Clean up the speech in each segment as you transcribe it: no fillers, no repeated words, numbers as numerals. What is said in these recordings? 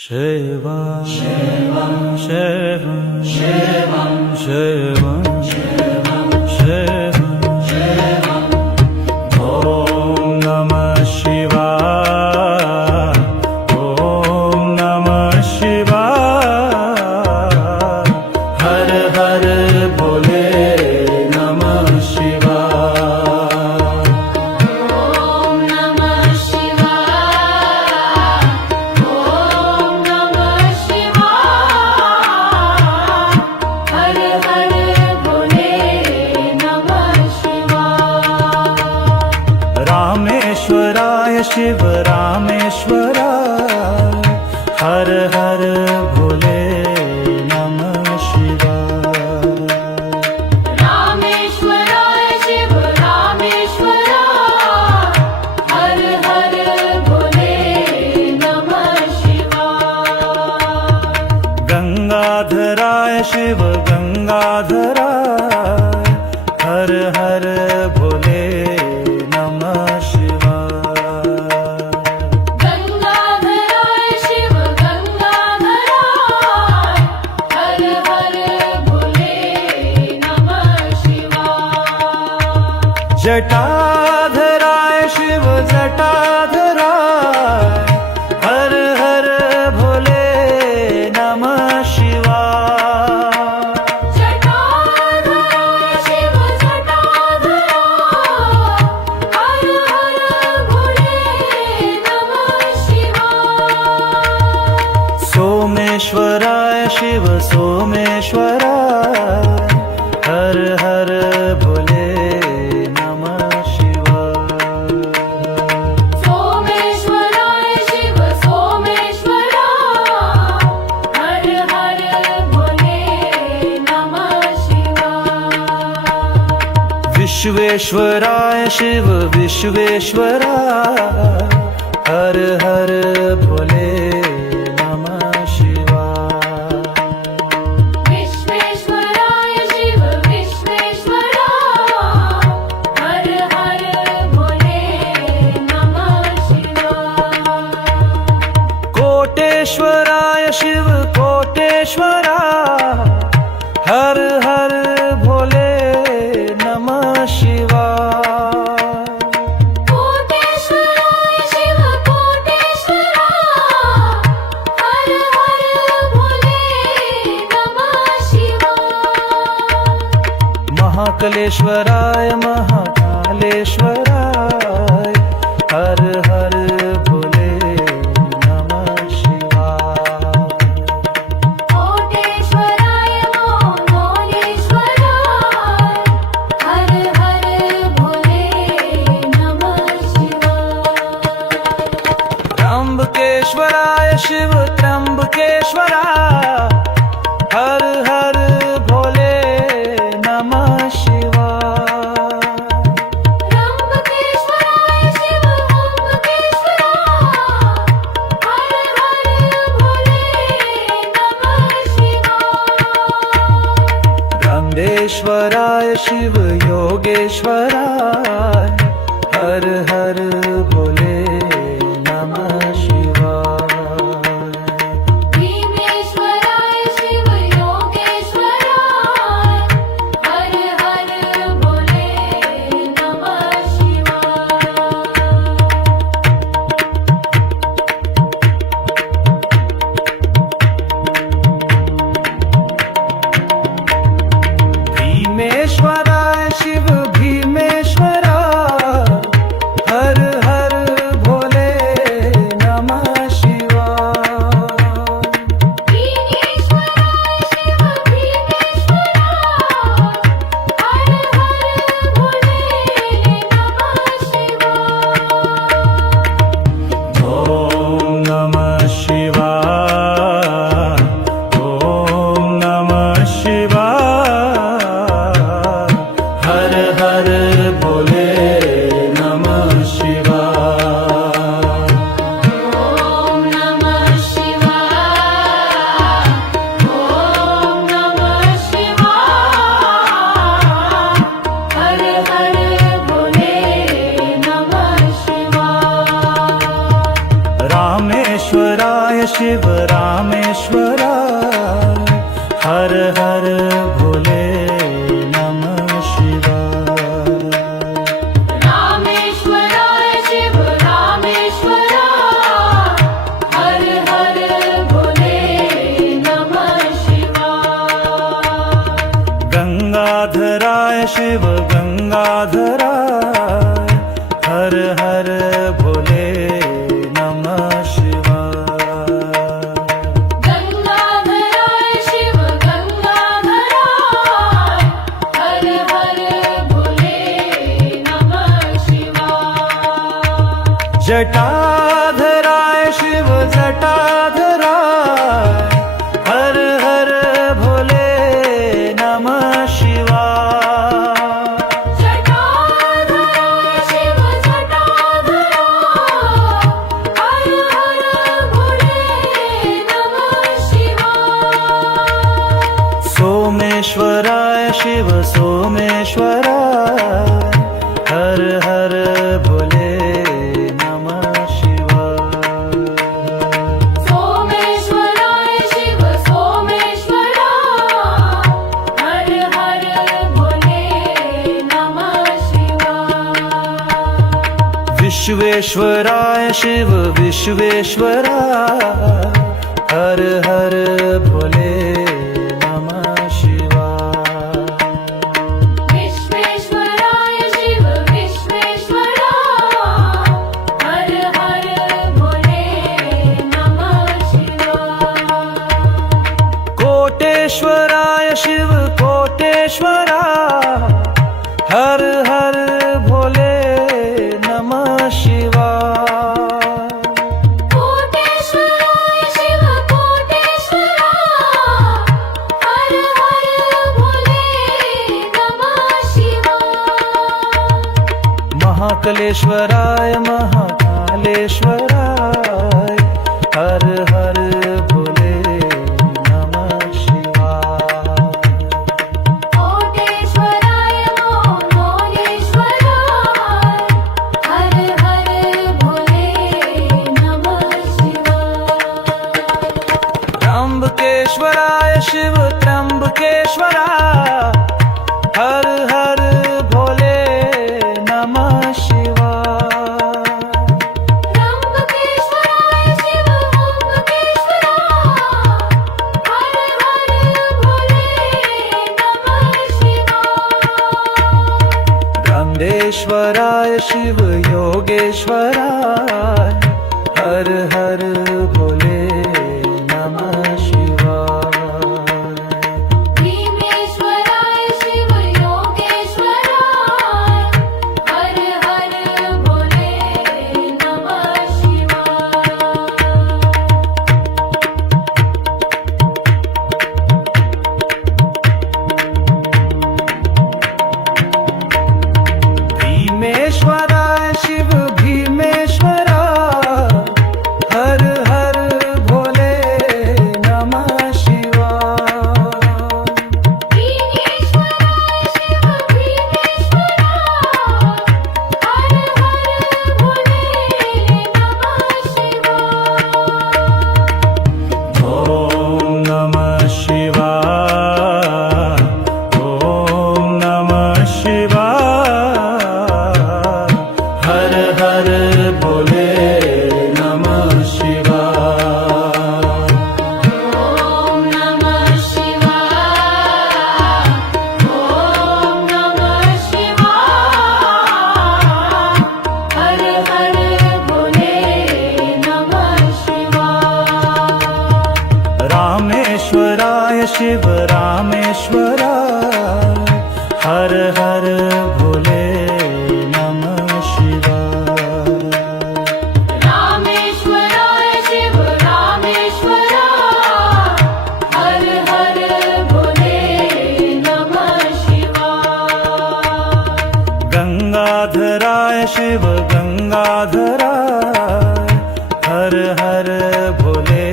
Shivam, Shivam, Shivam, Shivam, Shivam, Shivam, Shivam, Shivam. Om Namah Shivaya, Om Namah Shivaya. Har Har Bole Namah Shivaya. Om Namah Shivaya. Om Namah Shivaya. Har Har Bole Namah Shivaya. रामेश्वराय Shiv रामेश्वराय हर हर भोले नमः शिवाय। रामेश्वराय शिव रामेश्वराय हर हर भोले नमः शिवाय। गंगाधराय शिव गंगाधराय हर हर भोले नमः शिवाय। गंगाधराय शिव गंगाधराय हर हर भोले नमः शिवाय। जटाधराय शिव जटाधराय हर हर भोले नमः शिवाय। जटाधराय शिव जटाधराय हर हर भोले नमः शिवाय। सोमेश्वराय शिव सोमेश्वराय हर हर भोले नमः शिवाय। सोमेश्वराय शिव सोमेश्वराय हर हर भोले नमः शिवाय। विश्वेश्वराय शिव विश्वेश्वराय हर हर भोले नमः शिवाय। विश्वेश्वराय शिव विश्वेश्वराय हर हर भोले नमः शिवाय। कोटेश्वराय शिव कोटेश्वराय हर हर भोले नमः शिवाय। कोटेश्वराय शिव कोटेश्वराय हर हर भोले नमः शिवाय। महाकालेश्वराय महाकालेश्वराय हर हर भोले नमः शिवाय। कोटेश्वराय मोलेश्वराय हर हर भोले नमः शिवाय। त्र्यंबकेश्वराय शिव त्र्यंबकेश्वराय हर हर भोले नमः शिवाय। त्र्यंबकेश्वराय शिव त्र्यंबकेश्वराय हर हर भोले नमः शिवाय। रंगेश्वराय शिव योगेश्वराय हर हर भोले नमः शिवाय। भीमेश्वराय शिव योगेश्वराय हर हर भोले नमः शिवाय। भीमेश्वराय शिव भीमेश्वराय हर रामेश्वराय हर हर भोले नमः शिवाय रामेश्वराय शिव रामेश्वराय हर हर भोले नमः शिवाय गंगाधराय शिव गंगाधराय हर हर भोले नमः शिवाय गंगाधराय शिव गंगाधराय हर हर भोले नमः शिवाय जटाधराय शिव जटाधराय हर हर भोले नमः शिवाय जटाधराय शिव जटाधराय हर हर भोले नमः शिवाय सोमेश्वराय शिव सोमेश्वराय हर हर भोले नमः शिवाय सोमेश्वराय शिव सोमेश्वराय हर हर भोले नमः शिवाय विश्वेश्वराय शिव विश्वेश्वराय हर हर भोले नमः शिवाय विश्वेश्वराय शिव विश्वेश्वराय हर हर भोले नमः शिवाय कोटेश्वराय शिव कोटेश्वराय हर हर भोले नमः शिवाय कोटेश्वराय शिव कोटेश्वराय हर हर भोले नमः शिवाय महाकालेश्वराय महाकालेश्वराय हर हर भोले नमः शिवाय कोटेश्वराय मोरेश्वराय हर हर भोले नमः शिवाय त्र्यंबकेश्वराय शिव त्र्यंबकेश्वराय हर हर भोले नमः शिवाय त्र्यंबकेश्वराय शिव त्र्यंबकेश्वराय हर हर भोले नमः शिवाय गंधेश्वराय शिव योगेश्वराय हर हर भोले नमः शिवाय भीमेश्वराय शिव योगेश्वराय हर हर भोले नमः शिवाय भीमेश्वराय शिव भीमेश्वराय हर हर भोले नमः शिवाय भीमेश्वराय शिव भीमेश्वराय हर हर भोले नमः शिवाय ॐ नमः शिवाय ॐ नमः शिवाय हर हर भोले नमः शिवाय ॐ नमः शिवाय ॐ नमः शिवाय हर हर भोले नमः शिवाय रामेश्वराय शिव रामेश्वराय हर हर भोले नमः शिवाय रामेश्वराय शिव रामेश्वराय हर हर भोले नमः शिवाय गंगाधराय शिव गंगाधराय हर हर भोले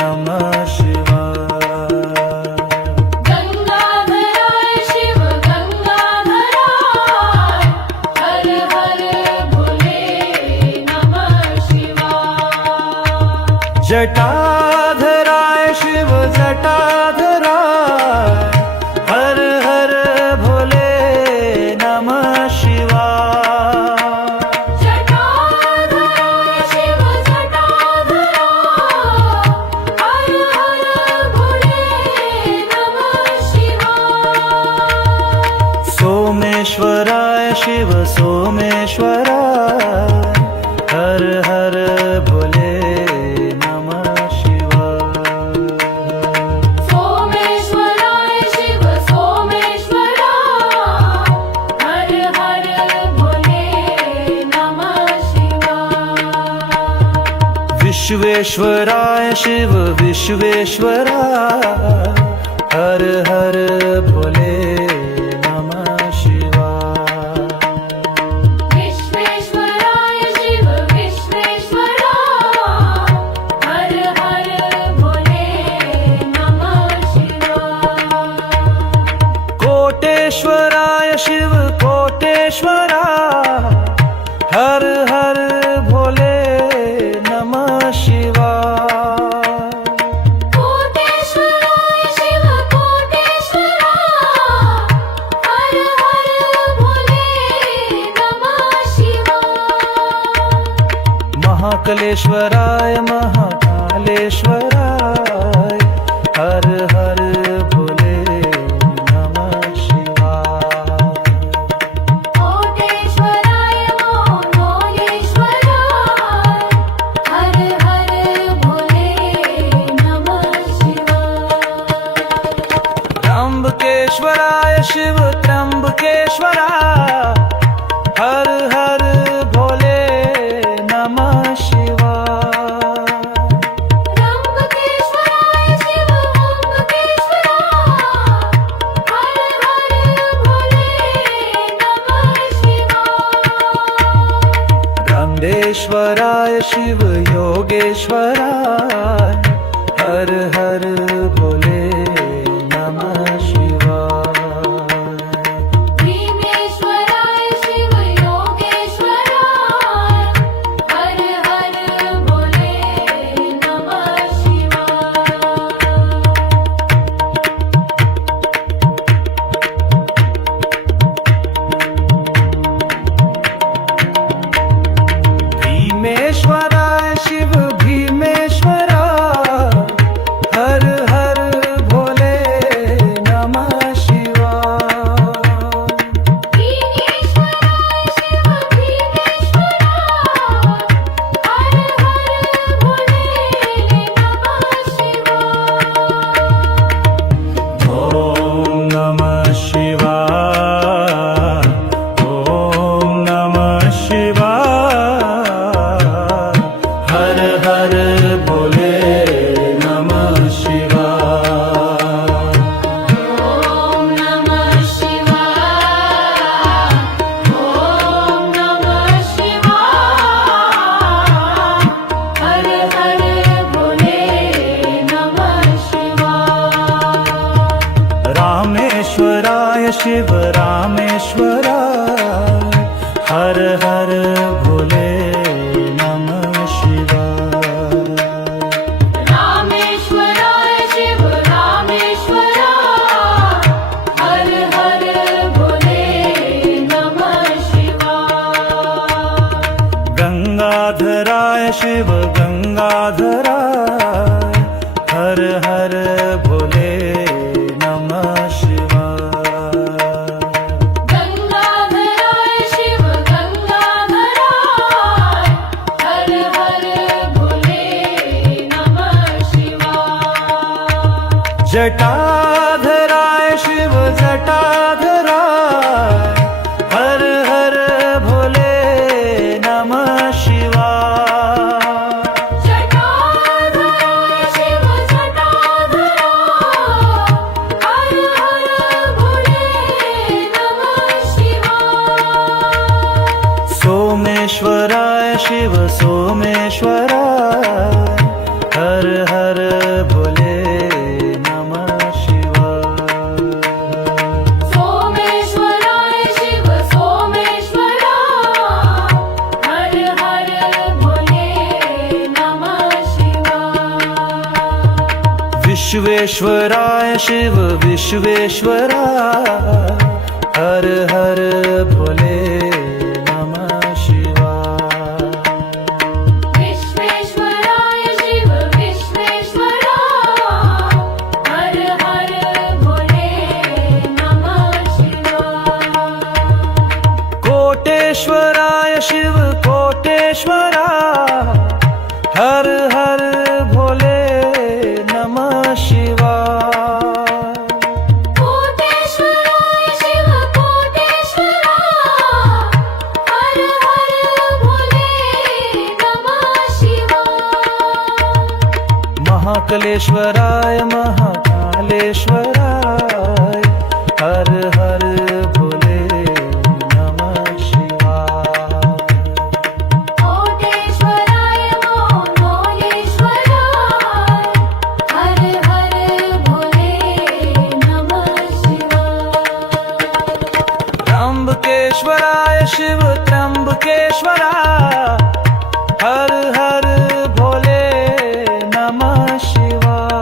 नमः शिवाय गंगाधराय शिव गंगाधराय जटाधराय शिव जटाधराय हर हर भोले नमः शिवाय जटाधराय शिव जटाधराय हर हर भोले नमः शिवाय सोमेश्वराय शिव सोमेश्वराय हर हर भोले नमः शिवाय सोमेश्वराय शिव सोमेश्वराय हर हर भोले नमः शिवाय विश्वेश्वराय शिव विश्वेश्वराय हर हर भोले नमः शिवाय विश्वेश्वराय शिव विश्वेश्वराय हर हर भोले नमः शिवाय कोटेश्वराय शिव कोटेश्वराय हर हर भोले नमः शिवाय कोटेश्वराय शिव कोटेश्वराय हर हर भोले नमः शिवाय महाकालेश्वराय महाकालेश्वराय हर हर भोले नमः शिवाय कोटेश्वराय मोहोलेश्वराय हर हर भोले नमः शिवाय त्र्यंबकेश्वराय शिव त्र्यंबकेश्वराय हर हर भोले नमः शिवाय त्र्यंबकेश्वराय शिव त्र्यंबकेश्वराय हर हर भोले नमः शिवाय गंगेश्वराय शिव योगेश्वराय हर हर भोले नमः शिवाय भीमेश्वराय शिव योगेश्वराय हर हर भोले नमः शिवाय भीमेश्वराय शिव भीमेश्वराय हर हर भोले नमः शिवाय भीमेश्वराय शिव भीमेश्वराय हर हर भोले नमः शिवाय ॐ नमः शिवाय ॐ नमः शिवाय हर हर भोले नमः शिवाय ॐ नमः शिवाय ॐ नमः शिवाय हर हर भोले नमः शिवाय रामेश्वराय शिव रामेश्वराय हर हर भोले नमः शिवाय रामेश्वराय शिव रामेश्वराय हर हर भोले नमः शिवाय गंगाधराय शिव गंगाधराय हर हर भोले नमः शिवाय गंगाधराय शिव गंगाधराय हर हर भोले नमः शिवाय जटाधराय शिव जटाधराय हर हर भोले नमः शिवाय जटाधराय शिव जटाधराय हर हर भोले नमः शिवाय सोमेश्वराय शिव सोमेश्वराय हर हर भोले नमः शिवाय सोमेश्वराय शिव सोमेश्वराय हर हर भोले नमः शिवाय विश्वेश्वराय शिव विश्वेश्वरा हर हर भोले नमः शिवाय। विश्वेश्वराय शिव विश्वेश्वरा हर हर भोले नमः शिवाय। कोटेश्वराय शिव कोटेश्वरा हर हर भोले नमः शिवाय। कोटेश्वराय शिव कोटेश्वरा हर हर भोले नमः शिवाय। महाकालेश्वराय महाकालेश्वराय हर हर भोले नमः शिवाय। कोटेश्वराय मोहोलेश्वराय हर हर भोले नमः शिवाय। त्र्यंबकेश्वराय शिव त्र्यंबकेश्वरा हर हर भोले नमः शिवाय।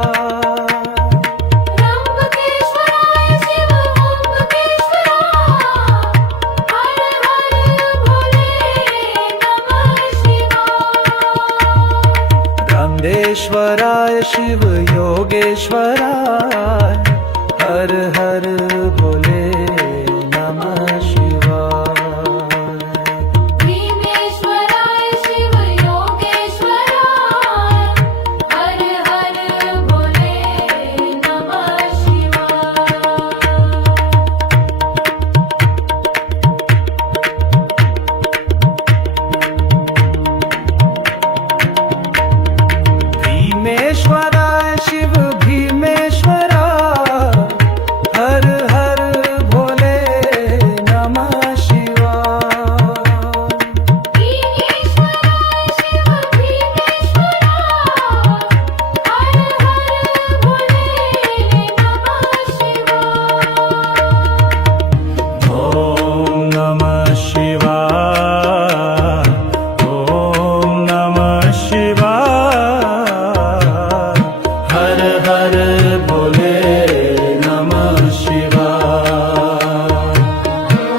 त्र्यंबकेश्वराय शिव त्र्यंबकेश्वरा हर हर भोले नमः शिवाय। गंधेश्वराय शिव योगेश्वराय हर हर भोले नमः शिवाय। भीमेश्वराय शिव योगेश्वराय हर हर भोले नमः शिवाय। भीमेश्वराय शिव भीमेश्वरा हर हर भोले नमः शिवाय। भीमेश्वराय शिव भीमेश्वरा हर हर भोले नमः शिवाय। ॐ नमः शिवाय ॐ नमः शिवाय हर हर भोले नमः शिवाय।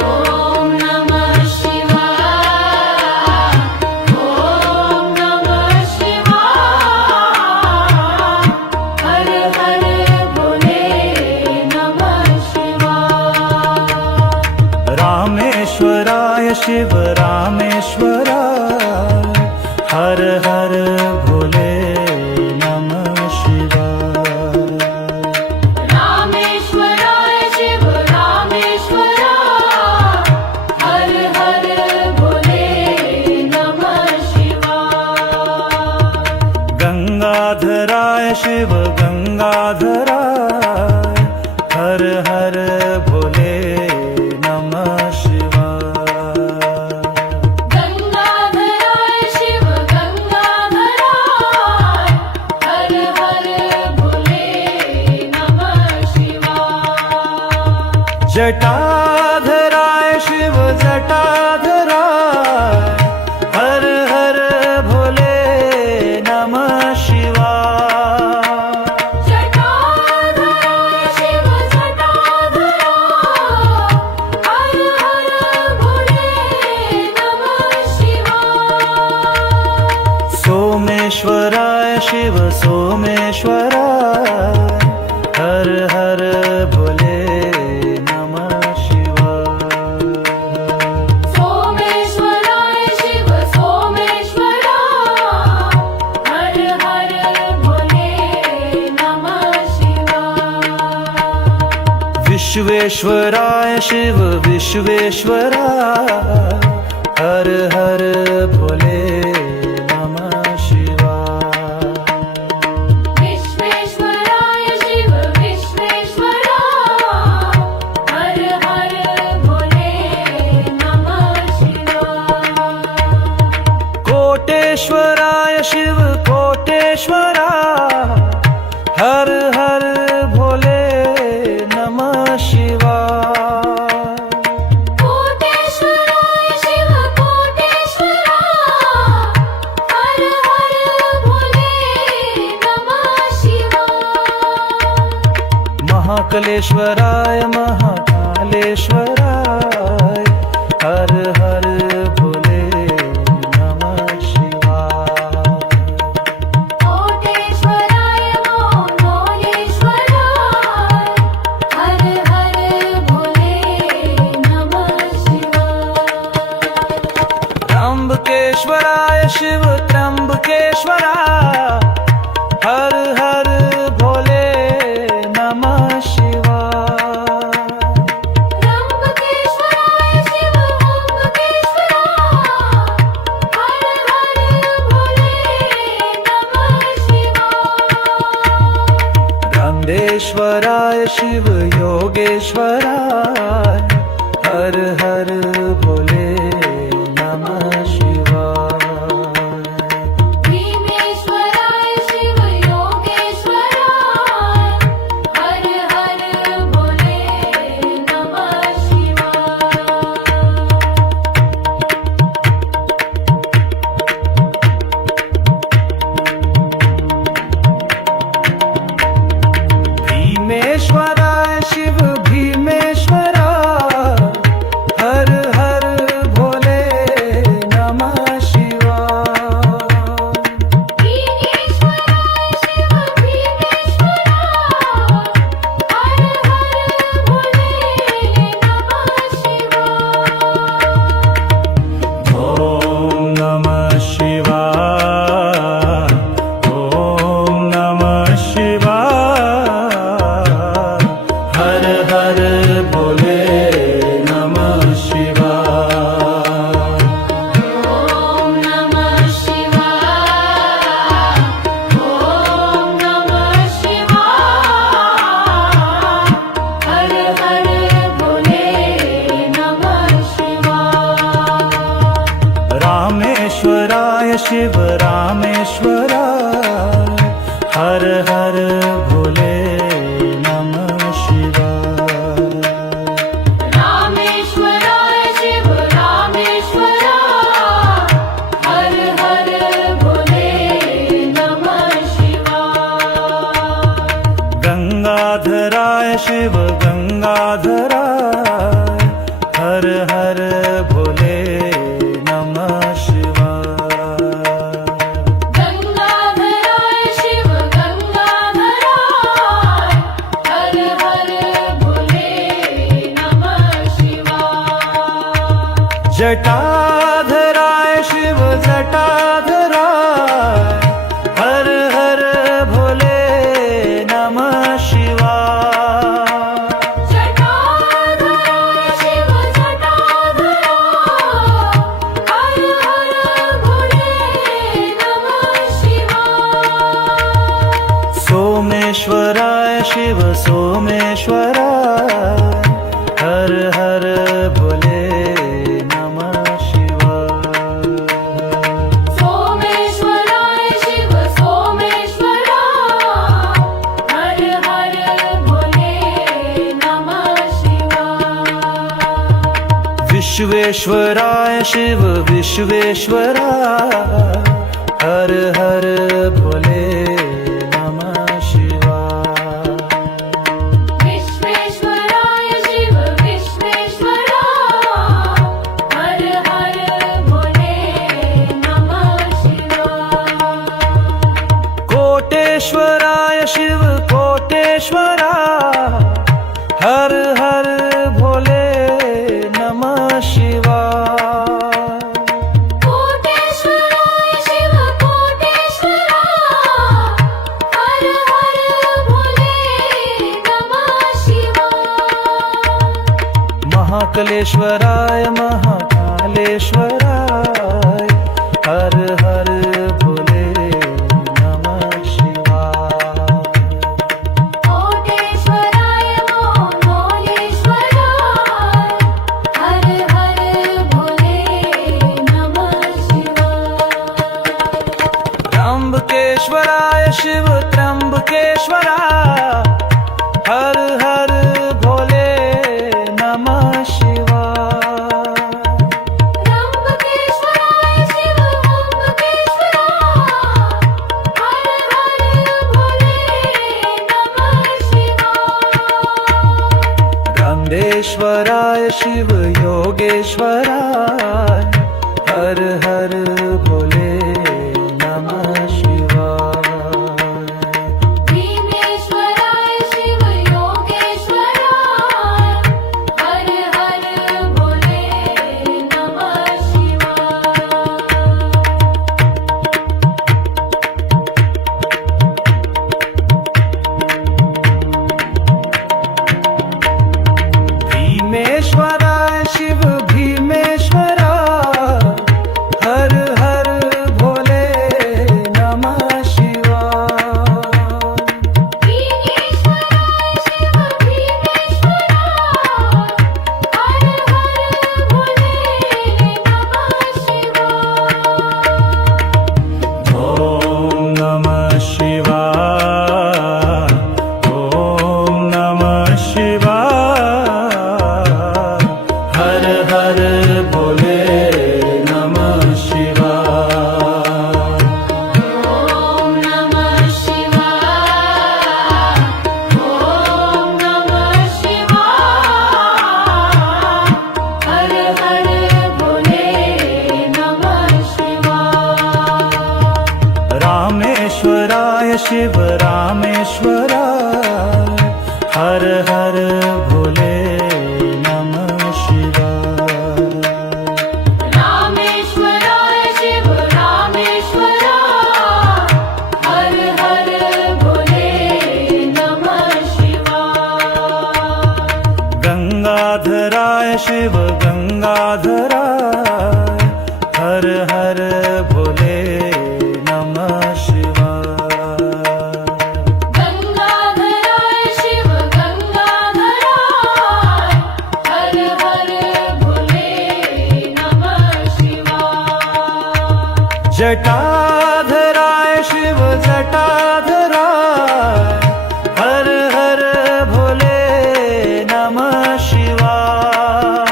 ॐ नमः शिवाय ॐ नमः शिवाय हर हर भोले नमः शिवाय। रामेश्वराय शिव रामेश्वराय हर हर भोले नमः शिवाय। रामेश्वराय शिव रामेश्वरा हर हर भोले नमः शिवाय। गंगाधराय शिव गंगाधराय हर हर भोले नमः शिवाय। गंगाधराय शिव गंगाधराय हर हर भोले नमः शिवाय। जटाधराय शिव जटाधराय हर हर भोले नमः शिवाय। जटाधराय शिव जटाधराय हर हर भोले नमः शिवाय। सोमेश्वराय शिव सोमेश्वराय हर हर भोले नमः शिवाय। सोमेश्वराय शिव सोमेश्वरा हर हर भोले नमः शिवाय। विश्वेश्वराय शिव विश्वेश्वरा हर हर भोले नमः शिवाय। विश्वेश्वराय शिव विश्वेश्वरा हर हर भोले नमः शिवाय। कोटेश्वराय शिव कोटेश्वरा हर हर भोले नमः शिवाय। कोटेश्वराय शिव कोटेश्वरा हर हर भोले नमः शिवाय। महाकलेश्वराय महाकालेश्वराय हर हर भोले नमः शिवाय। कोटेश्वराय मोलेश्वराय हर हर भोले नमः शिवाय। त्र्यंबकेश्वराय शिव त्र्यंबकेश्वराय हर हर भोले नमः शिवाय। त्र्यंबकेश्वराय शिव ओंकारेश्वराय हर हर भोले नमः शिवाय। रामेश्वराय शिव योगेश्वराय हर हर भोले नमः शिवाय। भीमेश्वराय शिव भीमेश्वराय हर हर भोले नमः शिवाय। भीमेश्वराय शिव भीमेश्वराय हर हर भोले नमः शिवाय। ओम नमः शिवाय ओम नमः शिवाय हर हर भोले नमः शिवाय। ओम नमः शिवाय ओम नमः शिवाय हर हर भोले नमः शिवाय। रामेश्वराय शिव रामेश्वराय हर हर भोले नमः शिवाय। रामेश्वराय शिव रामेश्वराय हर हर भोले नमः शिवाय। गंगाधराय शिव गंगाधराय हर हर भोले नमः शिवाय। गंगाधराय शिव गंगाधराय हर हर भोले नमः शिवाय। जटाधराय शिव जटाधराय हर हर भोले नमः शिवाय। जटाधराय शिव जटाधराय हर हर भोले नमः शिवाय। सोमेश्वराय शिव सोमेश्वराय हर हर भोले नमः शिवाय। सोमेश्वराय शिव सोमेश्वराय हर हर भोले नमः शिवाय। विश्वेश्वराय शिव विश्वेश्वराय हर हर भोले नमः शिवाय। विश्वेश्वराय शिव विश्वेश्वराय हर हर भोले नमः शिवाय। कोटेश्वराय शिव कोटेश्वराय हर हर भोले नमः शिवाय। कोटेश्वराय शिव कोटेश्वराय हर हर भोले नमः शिवाय। महाकलेश्वराय महाकालेश्वराय हर हर भोले नमः शिवाय। कोटेश्वराय मोलेश्वराय हर हर भोले नमः शिवाय। त्र्यंबकेश्वराय शिव त्र्यंबकेश्वराय हर हर भोले नमः शिवाय। त्र्यंबकेश्वराय शिव ओंकारेश्वराय हर हर भोले नमः शिवाय। योगेश्वराय शिव योगेश्वराय हर हर भोले नमः शिवाय। भीमेश्वराय शिव योगेश्वराय हर हर भोले नमः भीमेश्वराय शिव भीमेश्वराय हर हर भोले नमः शिवाय। भीमेश्वराय शिव भीमेश्वराय हर हर भोले नमः शिवाय। ॐ नमः शिवाय ॐ नमः शिवाय हर हर भोले नमः शिवाय। ॐ नमः शिवाय ॐ नमः शिवाय हर हर भोले नमः शिवाय। रामेश्वराय शिव रामेश्वराय हर हर भोले नमः शिवाय। रामेश्वराय शिव रामेश्वराय हर हर भोले नमः शिवाय। गंगाधराय शिव गंगाधराय हर हर भोले नमः शिवाय। गंगाधराय शिव गंगाधराय हर हर भोले नमः शिवाय। जटाधराय शिव जटाधराय हर हर भोले नमः शिवाय।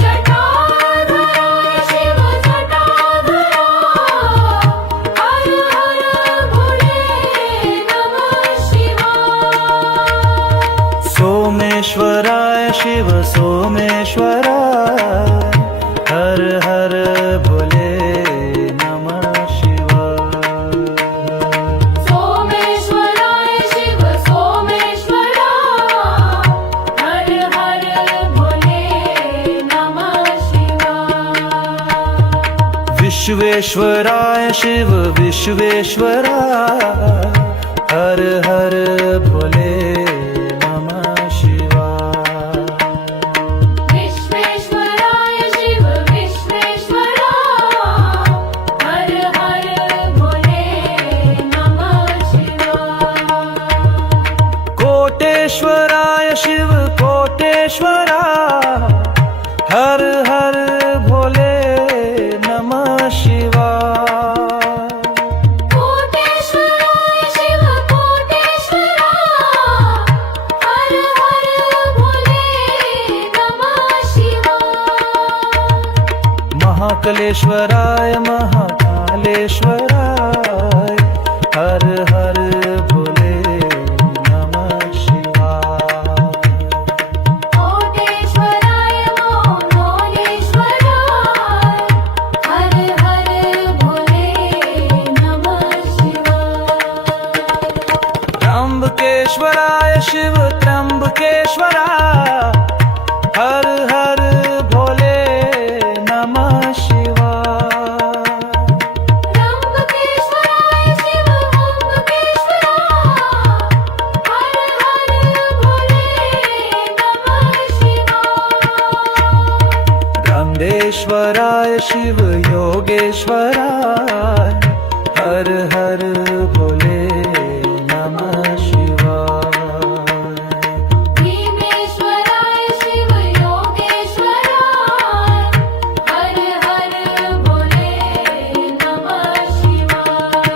जटाधराय शिव जटाधराय हर हर भोले नमः शिवाय। सोमेश्वराय शिव सोमेश्वराय हर हर भोले नमः शिवाय। सोमेश्वराय शिव सोमेश्वराय हर हर भोले नमः शिवाय। विश्वेश्वराय शिव विश्वेश्वराय हर हर भोले नमः शिवाय। विश्वेश्वराय शिव विश्वेश्वराय हर हर भोले नमः शिवाय। कोटेश्वराय शिव कोटेश्वराय हर हर भोले नमः शिवाय। कोटेश्वराय शिव कोटेश्वराय हर हर भोले नमः शिवाय। महाकालेश्वराय महाकालेश्वराय हर हर भोले नमः शिवाय। कोटेश्वराय मोहोलेश्वराय हर हर भोले नमः शिवाय। त्र्यंबकेश्वराय शिव त्र्यंबकेश्वराय हर हर भोले नमः शिवाय। त्र्यंबकेश्वराय शिव त्र्यंबकेश्वराय हर हर भोले नमः शिवाय। गंगेश्वराय शिव योगेश्वराय हर हर भोले नमः शिवाय। भीमेश्वराय शिव योगेश्वराय हर हर भोले नमः शिवाय।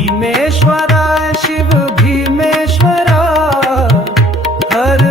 भीमेश्वराय शिव भीमेश्वराय हर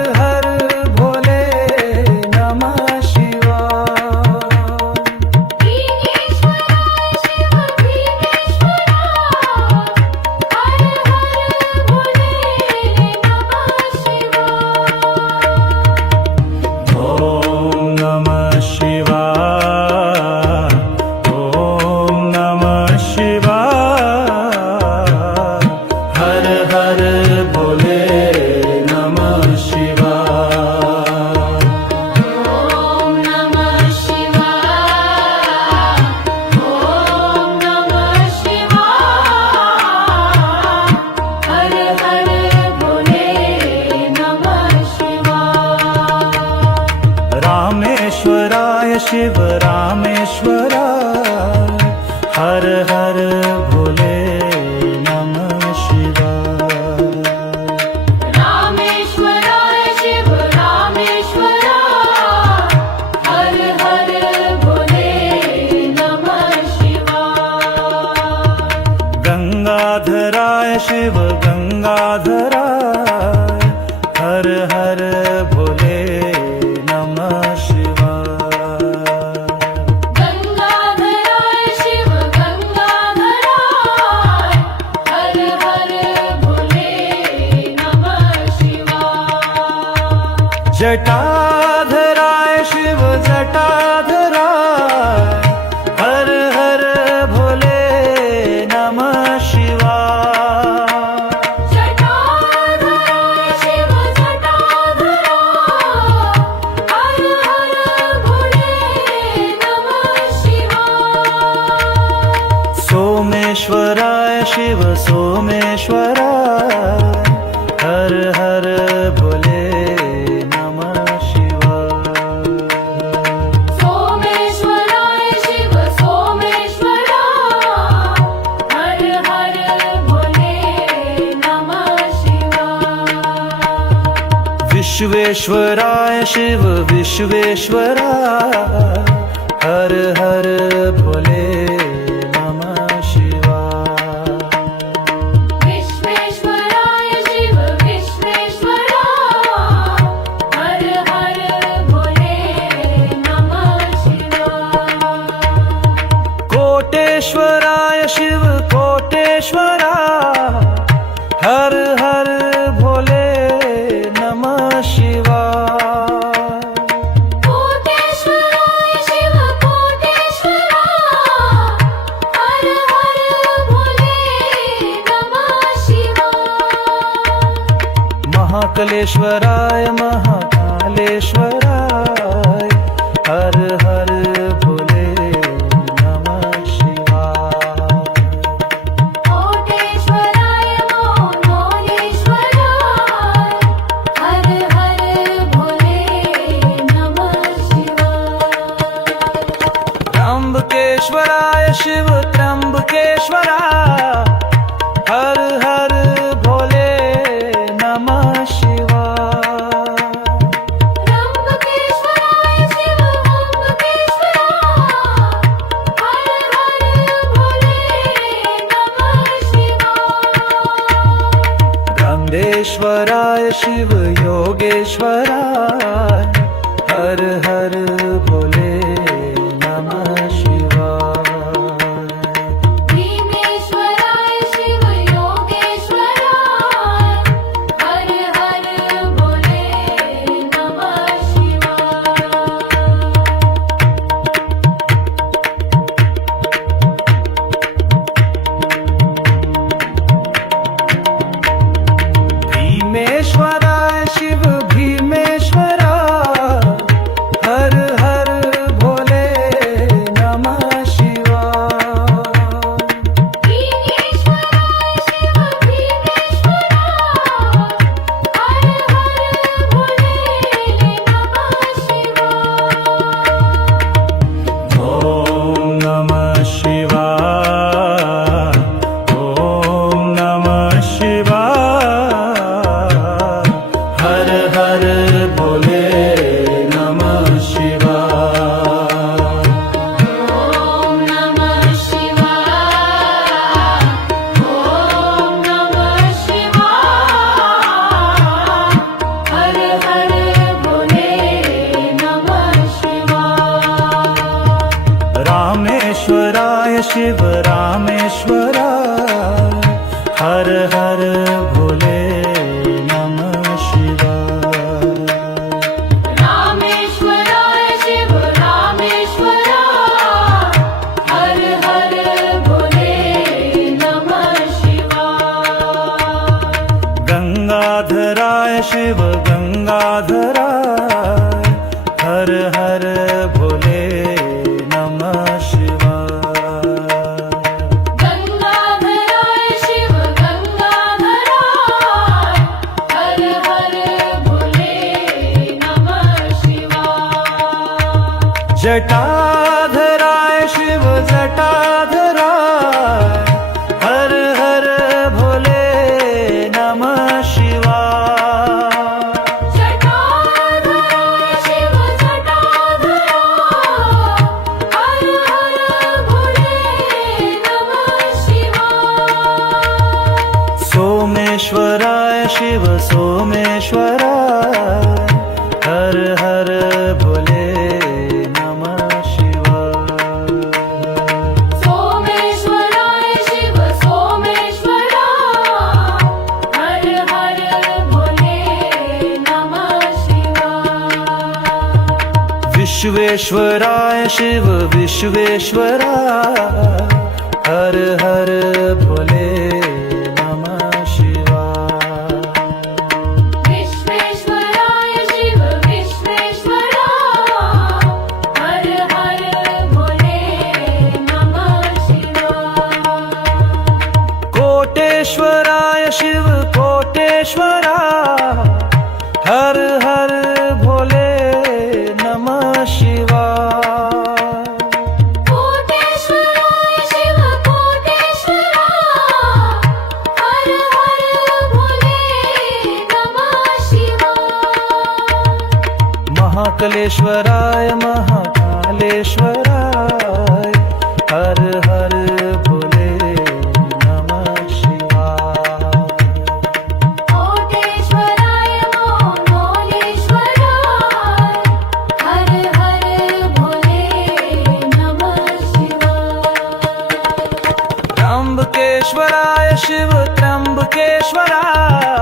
रामेश्वराय शिव रामेश्वराय हर हर भोले नमः शिवाय रामेश्वराय शिव रामेश्वराय हर हर भोले नमः शिवाय गंगाधराय शिव गंगाधराय हर हर भोले नमः शिवाय गंगाधराय शिव गंगाधराय हर हर भोले नमः शिवाय जटाधराय शिव जटाधराय हर हर भोले नमः शिवाय जटाधराय शिव जटाधराय हर हर भोले नमः शिवाय सोमेश्वराय शिव सोमेश्वराय हर हर भोले नमः शिवाय सोमेश्वराय शिव सोमेश्वराय हर हर भोले नमः शिवाय विश्वेश्वराय शिव विश्वेश्वराय हर हर भोले नमः शिवाय विश्वेश्वराय शिव विश्वेश्वराय हर हर भोले नमः शिवाय कोटेश्वराय शिव कोटेश्वराय हर हर भोले नमः शिवाय कोटेश्वराय शिव कोटेश्वराय हर हर भोले नमः शिवाय महाकालेश्वराय महाकालेश्वराय हर हर भोले नमः शिवाय कोटेश्वराय मोनेश्वराय हर हर भोले नमः शिवाय त्र्यंबकेश्वराय शिव त्र्यंबकेश्वराय हर हर भोले नमः शिवाय त्र्यंबकेश्वराय शिव त्र्यंबकेश्वराय हर हर भोले नमः शिवाय गंगेश्वराय शिव योगेश्वराय हर हर भोले नमः शिवाय भीमेश्वराय शिव भीमेश्वराय हर हर भोले नमः शिवाय भीमेश्वराय शिव भीमेश्वराय हर हर भोले नमः शिवाय ॐ नमः शिवाय ॐ नमः शिवाय हर हर भोले नमः शिवाय ॐ नमः शिवाय ॐ नमः शिवाय हर हर भोले नमः शिवाय रामेश्वराय शिव रामेश्वराय हर हर भोले नमः शिवाय रामेश्वराय शिव रामेश्वराय हर हर भोले नमः शिवाय गंगाधराय शिव गंगाधराय हर हर भोले नमः शिवाय गंगाधराय शिव गंगाधराय जटाधराय शिव जटाधराय हर हर भोले नमः शिवाय जटाधराय शिव जटाधरा हर हर भोले नमः शिवाय सोमेश्वराय शिव सोमेश्वराय हर हर भोले नमः शिवाय सोमेश्वराय शिव सोमेश्वरा हर हर भोले नमः शिवाय विश्वेश्वराय शिव विश्वेश्वराय हर हर भोले नमः शिवाय विश्वेश्वराय शिव विश्वेश्वरा हर हर भोले नमः शिवाय कोटेश्वराय शिव कोटेश्वराय हर हर भोले नमः शिवाय कोटेश्वराय शिव कोटेश्वरा हर हर भोले नमः शिवाय महाकालेश्वराय महाकालेश्वराय हर हर भोले नमः शिवाय कोटेश्वराय मोलेश्वराय हर हर भोले नमः शिवाय त्र्यंबकेश्वराय शिव त्र्यंबकेश्वराय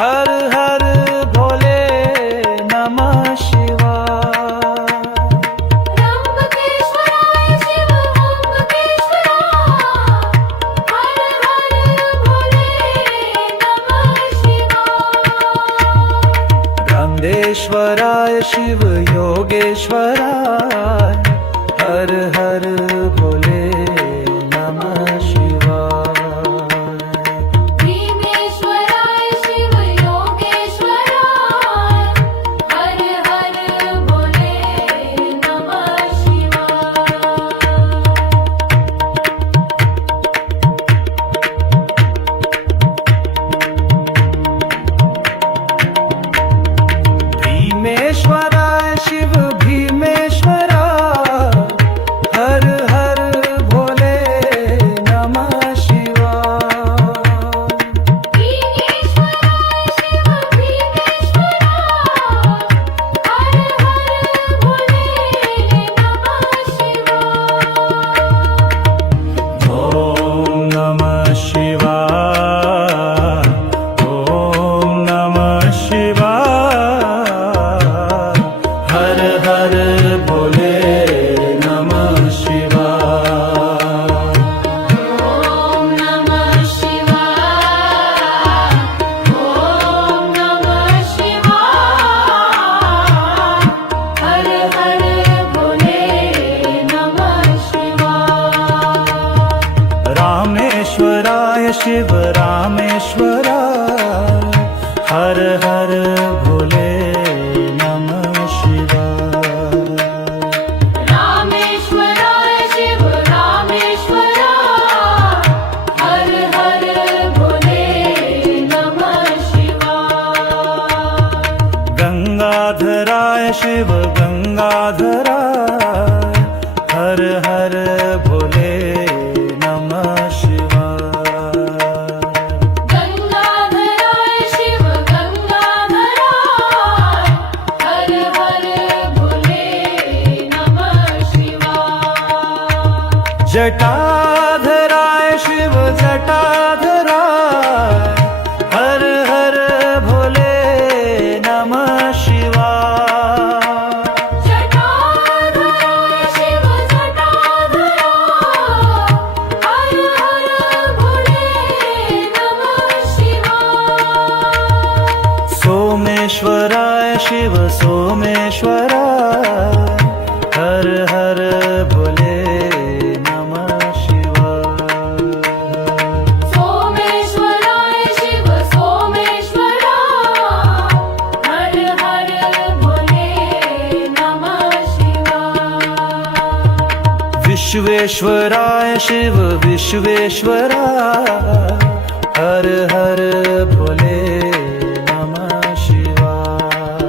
हर हर भोले नमः शिवाय त्र्यंबकेश्वराय शिव त्र्यंबकेश्वरा हर हर भोले नमः शिवाय गंगेश्वराय शिव योगेश्वराय हर हर भोले नमः शिवाय भीमेश्वराय शिव योगेश्वराय हर हर भोले नमः शिवाय भीमेश्वराय शिव भीमेश्वराय हर हर भोले नमः शिवाय भीमेश्वराय शिव भीमेश्वरा हर हर भोले नमः शिवाय ॐ नमः शिवाय ॐ नमः शिवाय हर हर भोले नमः शिवाय ॐ नमः शिवाय ॐ नमः शिवाय हर हर भोले नमः शिवाय रामेश्वराय शिव रामेश्वराय हर हर भोले नमः शिवाय रामेश्वराय शिव रामेश्वरा हर हर भोले नमः शिवाय गंगाधराय शिव गंगाधराय हर हर भोले नमः शिवाय गंगाधराय शिव गंगाधरा हर हर भोले नमः शिवाय जटाधराय शिव जटाधराय हर हर भोले नमः शिवाय जटाधराय शिव जटाधरा हर हर भोले नमः शिवाय सोमेश्वराय शिव सोमेश्वराय हर हर भोले नमः शिवाय विश्वेश्वराय शिव विश्वेश्वराय हर हर भोले नमः शिवाय।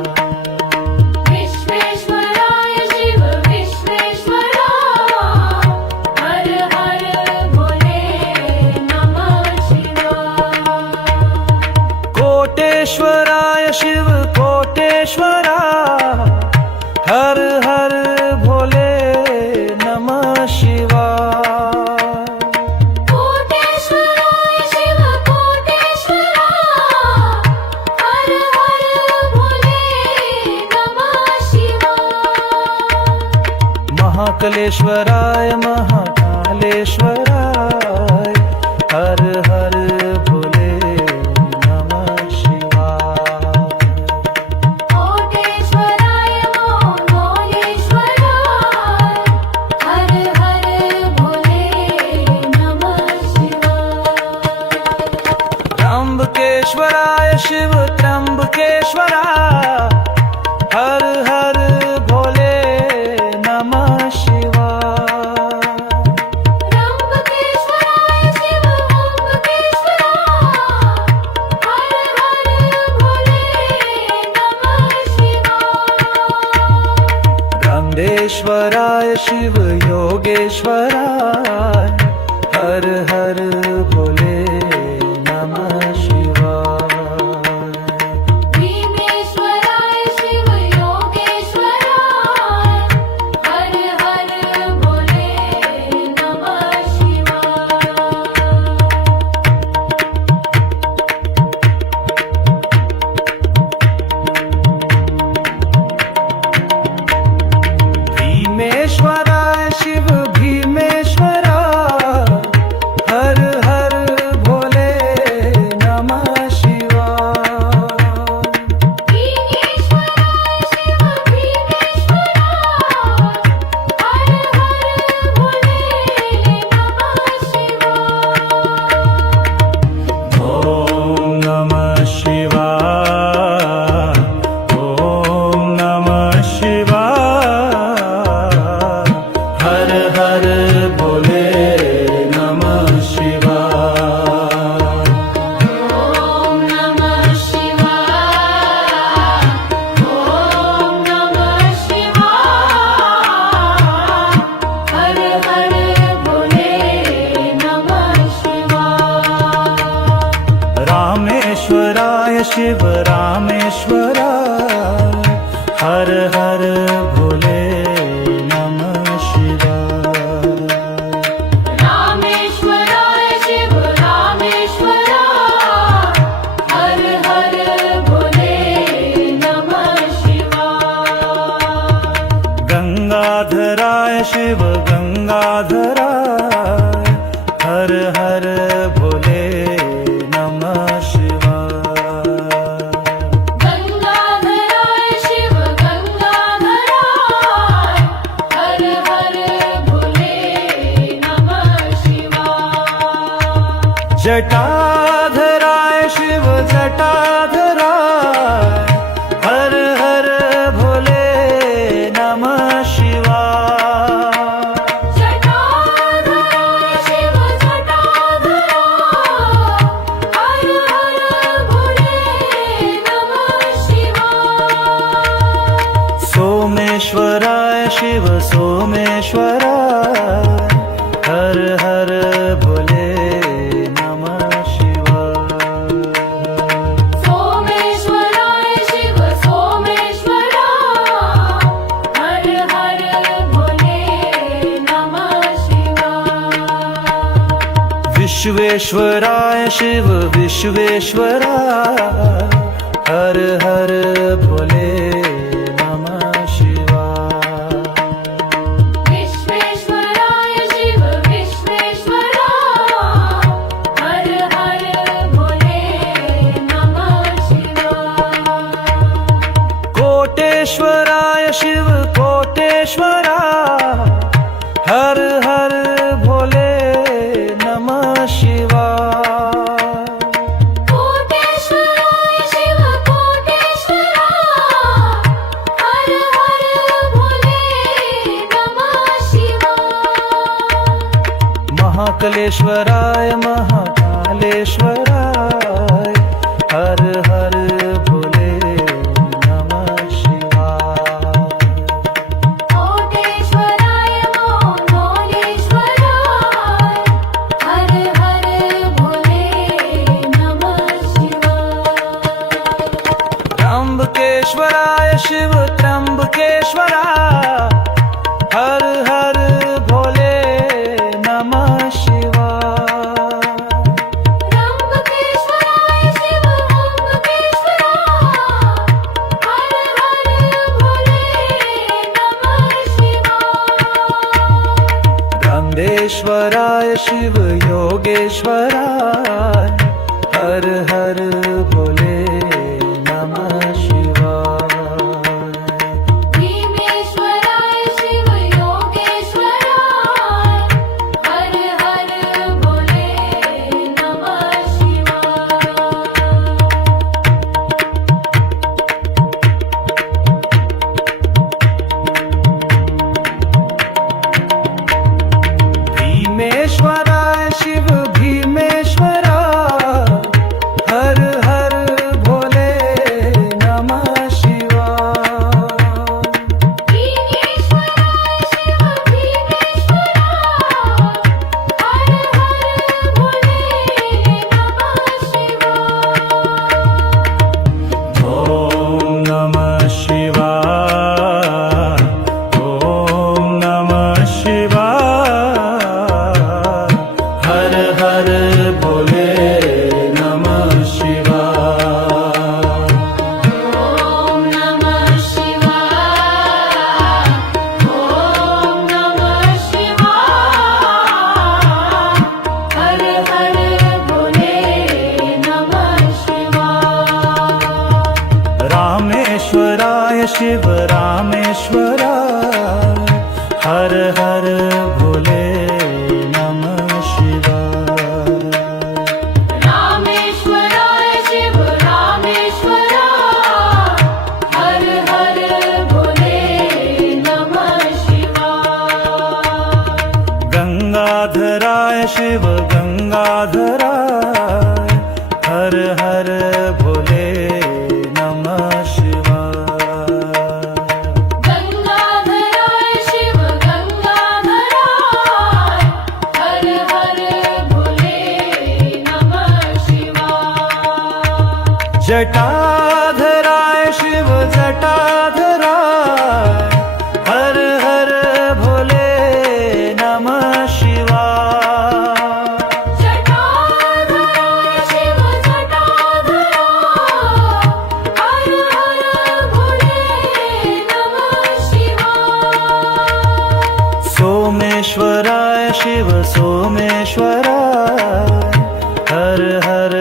विश्वेश्वराय शिव विश्वेश्वराय हर हर भोले नमः शिवाय। कोटेश्वराय शिव कोटेश्वराय हर हर भोले नमः शिवाय। कोटेश्वराय शिव कोटेश्वराय हर हर भोले नमः शिवाय। महाकालेश्वराय महाकालेश्वराय हर हर भोले नमः शिवाय। कोटेश्वराय महाकालेश्वराय हर हर भोले नमः शिवाय। त्र्यंबकेश्वराय शिव त्र्यंबकेश्वराय हर हर भोले नमः शिवाय। त्र्यंबकेश्वराय शिव त्र्यंबकेश्वराय हर हर भोले नमः शिवाय। गंगेश्वराय शिव योगेश्वराय हर हर भोले नमः शिवाय। भीमेश्वराय शिव भीमेश्वराय हर हर भोले नमः शिवाय। भीमेश्वराय शिव भीमेश्वराय हर हर भोले नमः शिवाय। ॐ नमः शिवाय ॐ नमः शिवाय हर हर भोले नमः शिवाय। ॐ नमः शिवाय ॐ नमः शिवाय हर हर भोले नमः शिवाय। रामेश्वराय शिव रामेश्वराय हर हर भोले नमः शिवाय। रामेश्वराय शिव रामेश्वराय हर हर भोले नमः शिवाय। गंगाधराय शिव गंगाधराय हर हर भोले नमः शिवाय। गंगाधराय शिव गंगाधराय हर हर भोले नमः शिवाय। जटाधराय शिव जटाधराय हर हर भोले नमः शिवाय। जटाधराय शिव जटाधराय हर हर भोले नमः शिवाय। सोमेश्वराय शिव सोमेश्वराय हर हर भोले नमः शिवाय। सोमेश्वराय शिव सोमेश्वराय हर हर भोले नमः शिवाय। विश्वेश्वराय शिव विश्वेश्वराय हर हर भोले नमः शिवाय। विश्वेश्वराय शिव विश्वेश्वराय हर हर भोले नमः शिवाय। कोटेश्वराय शिव कोटेश्वराय हर हर भोले नमः शिवाय। कोटेश्वराय शिव कोटेश्वराय हर हर भोले नमः शिवाय। महाकलेश्वराय महाकालेश्वराय हर हर भोले नमः शिवाय। कोटेश्वराय मोहोलेश्वराय हर हर भोले नमः शिवाय। त्र्यंबकेश्वराय शिव त्र्यंबकेश्वराय हर हर भोले नमः शिवाय। त्र्यंबकेश्वराय शिव त्र्यंबकेश्वराय हर हर भोले नमः शिवाय। गंधेश्वराय शिव योगेश्वराय हर हर भोले नमः शिवाय। भीमेश्वराय शिव योगेश्वराय हर हर भोले नमः शिवाय। भीमेश्वराय शिव भीमेश्वराय हर हर भोले नमः शिवाय। भीमेश्वराय शिव भीमेश्वराय हर हर भोले नमः शिवाय। ॐ नमः शिवाय ॐ नमः शिवाय हर हर भोले नमः शिवाय। ॐ नमः शिवाय ॐ नमः शिवाय हर हर भोले नमः शिवाय। रामेश्वराय शिव रामेश्वराय हर हर भोले नमः शिवाय। रामेश्वराय शिव रामेश्वराय हर हर भोले नमः शिवाय। गंगाधराय शिव गंगाधराय हर हर भोले नमः शिवाय। गंगाधराय शिव गंगाधराय हर हर भोले नमः शिवाय। जटाधराय शिव जटाधराय हर हर भोले नमः शिवाय। जटाधराय शिव जटाधराय हर हर भोले नमः शिवाय। सोमेश्वराय शिव सोमेश्वराय हर हर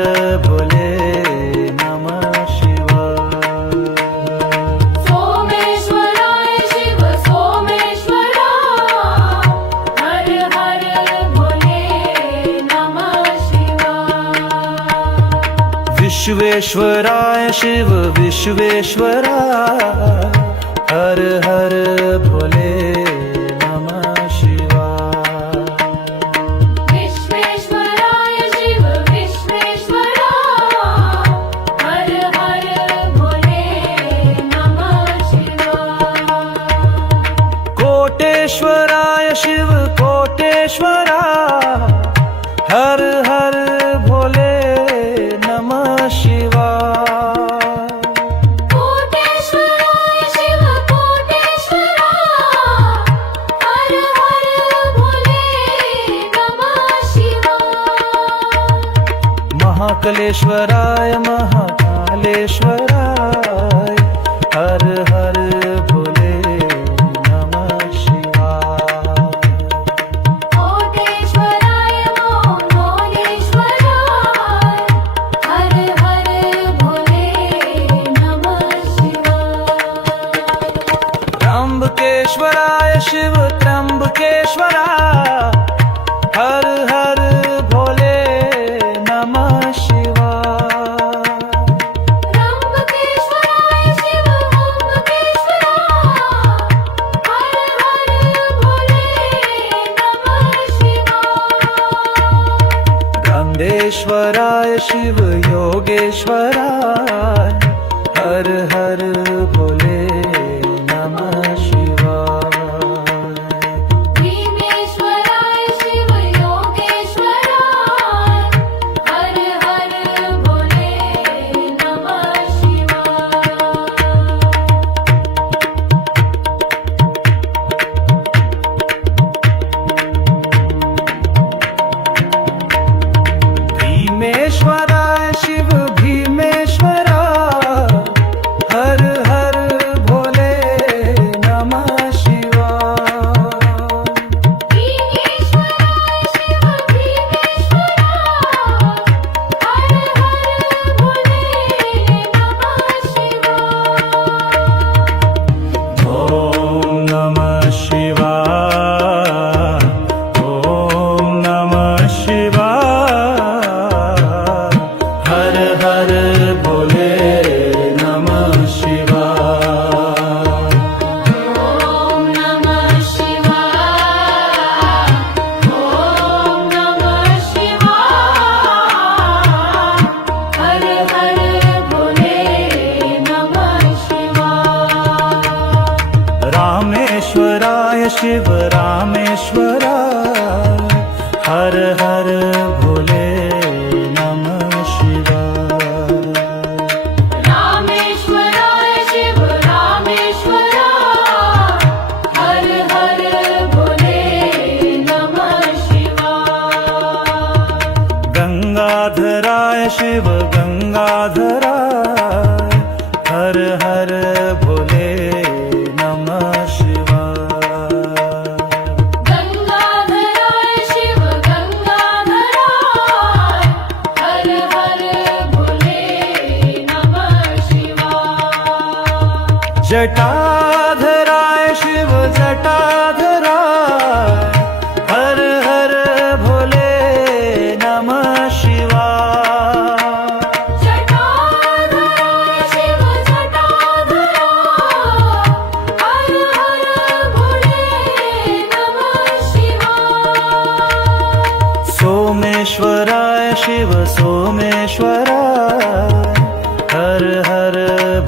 भोले नमः शिवाय। सोमेश्वराय शिव सोमेश्वराय हर हर भोले नमः शिवाय। विश्वेश्वराय शिव विश्वेश्वराय हर हर भोले नमः शिवाय। विश्वेश्वराय शिव विश्वेश्वराय हर हर भोले नमः शिवाय। कोटेश्वराय शिव कोटेश्वराय हर हर भोले नमः शिवाय। कोटेश्वराय शिव कोटेश्वराय हर हर भोले नमः शिवाय। महाकलेश्वराय महाकालेश्वराय हर हर भोले नमः शिवाय। कोटेश्वराय मोहोलेश्वराय हर हर भोले नमः शिवाय। त्र्यंबकेश्वराय शिव त्र्यंबकेश्वराय हर हर भोले नमः शिवाय। त्र्यंबकेश्वराय शिव त्र्यंबकेश्वराय हर हर भोले नमः शिवाय। रामेश्वराय शिव योगेश्वराय हर हर भोले नमः शिवाय भीमेश्वराय शिव योगेश्वराय हर हर भोले नमः शिवाय भीमेश्वराय शिव भीमेश्वराय हर हर भोले नमः शिवाय भीमेश्वराय शिव भीमेश्वराय हर हर भोले नमः शिवाय ॐ नमः शिवाय ॐ नमः शिवाय हर हर भोले नमः शिवाय ॐ नमः शिवाय ॐ नमः शिवाय हर हर भोले नमः शिवाय रामेश्वराय शिव रामेश्वराय हर हर भोले नमः शिवाय रामेश्वराय शिव रामेश्वराय हर हर भोले नमः शिवाय गंगाधराय शिव गंगाधराय हर हर भोले नमः शिवाय गंगाधराय शिव गंगाधराय हर हर भोले नमः शिवाय जटाधराय शिव जटाधराय हर हर भोले नमः शिवाय जटाधराय शिव जटाधराय हर हर भोले नमः शिवाय सोमेश्वराय शिव सोमेश्वराय हर हर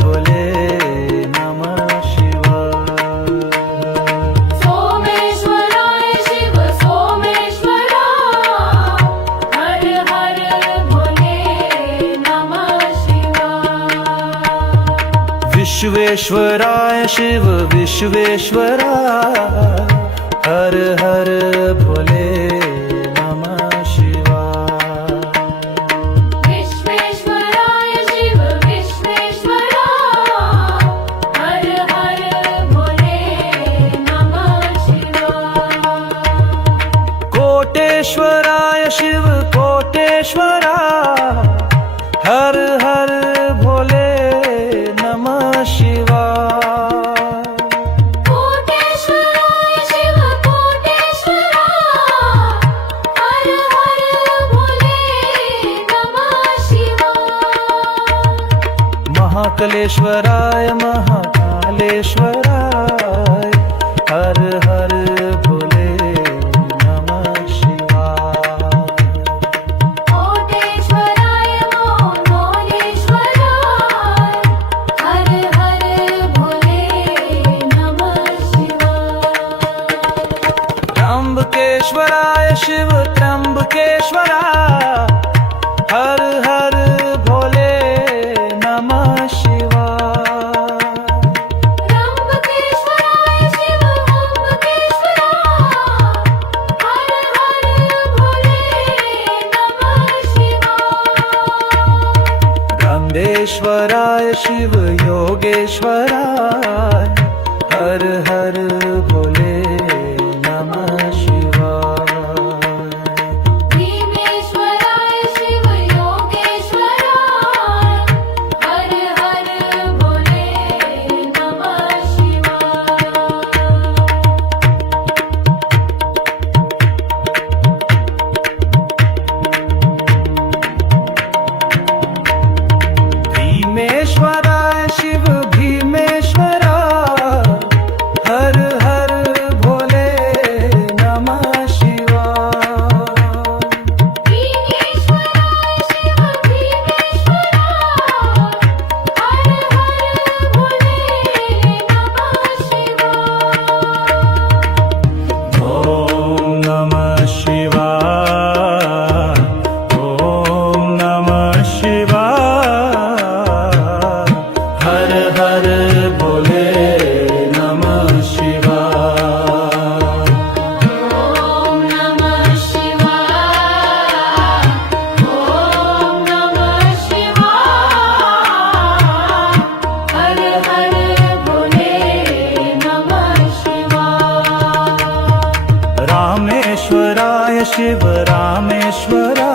भोले नमः शिवाय सोमेश्वराय शिव सोमेश्वराय हर हर भोले नमः शिवाय विश्वेश्वराय शिव विश्वेश्वराय हर हर भोले नमः शिवाय विश्वेश्वराय शिव विश्वेश्वराय हर हर भोले नमः शिवाय कोटेश्वराय शिव कोटेश्वराय हर हर भोले नमः शिवाय कोटेश्वराय शिव कोटेश्वराय हर हर भोले नमः शिवाय महाकलेश्वराय महाकालेश्वराय हर हर भोले नमः शिवाय कोटेश्वराय मोहोलेश्वराय हर हर भोले नमः शिवाय त्र्यंबकेश्वराय शिव त्र्यंबकेश्वराय हर हर भोले नमः शिवाय त्र्यंबकेश्वराय शिव त्र्यंबकेश्वराय हर हर भोले नमः शिवाय रामेश्वराय शिव योगेश्वराय हर हर भोले नमः शिवाय भीमेश्वराय शिव योगेश्वराय हर हर भोले नमः शिवाय भीमेश्वराय शिव भीमेश्वराय हर हर रामेश्वराय शिव रामेश्वराय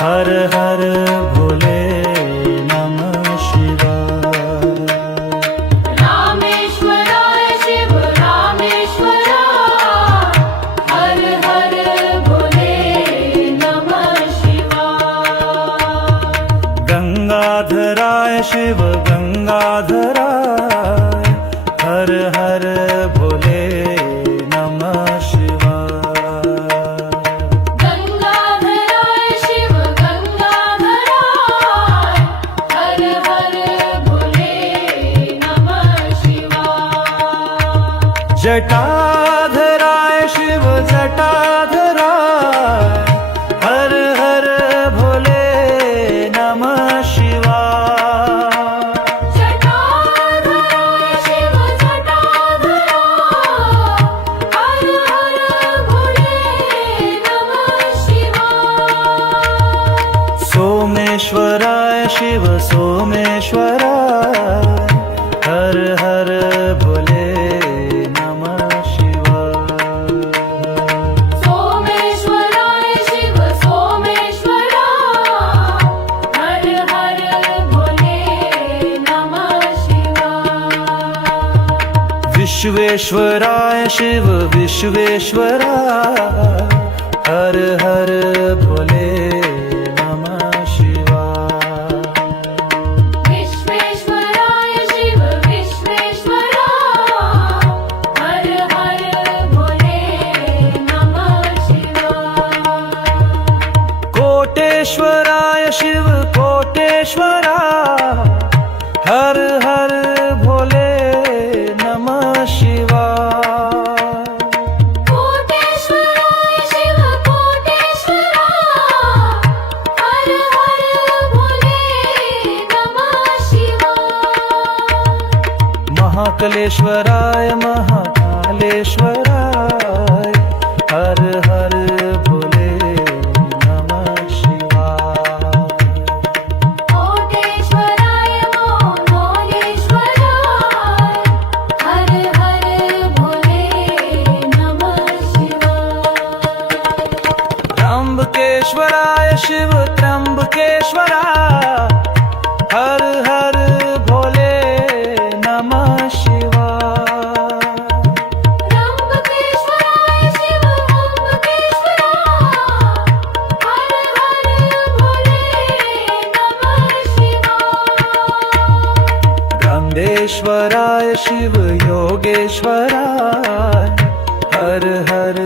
हर हर भोले नमः शिवाय रामेश्वराय शिव रामेश्वराय हर हर भोले नमः शिवाय गंगाधराय शिव गंगाधराय हर हर भोले नमः शिवाय गंगाधराय शिव गंगाधराय हर हर भोले नमः शिवाय जटाधराय शिव जटाधराय हर हर भोले नमः शिवाय जटाधराय शिव जटाधराय हर हर भोले नमः शिवाय सोमेश्वराय शिव सोमेश्वराय हर हर भोले नमः शिवाय सोमेश्वराय शिव सोमेश्वराय हर हर भोले नमः शिवाय विश्वेश्वराय शिव विश्वेश्वराय हर हर भोले नमः शिवाय विश्वेश्वराय शिव विश्वेश्वराय हर हर भोले नमः शिवाय कोटेश्वराय शिव कोटेश्वराय हर हर भोले नमः शिवाय कोटेश्वराय शिव कोटेश्वराय हर हर भोले नमः शिवाय महाकालेश्वराय महाकालेश्वराय हर हर भोले नमः शिवाय कोटेश्वराय मोरेश्वराय हर हर भोले नमः शिवाय त्र्यंबकेश्वराय शिव त्र्यंबकेश्वराय हर हर भोले नमः शिवाय त्र्यंबकेश्वराय शिव त्र्यंबकेश्वराय हर हर भोले नमः शिवाय गंगेश्वराय शिव योगेश्वराय हर हर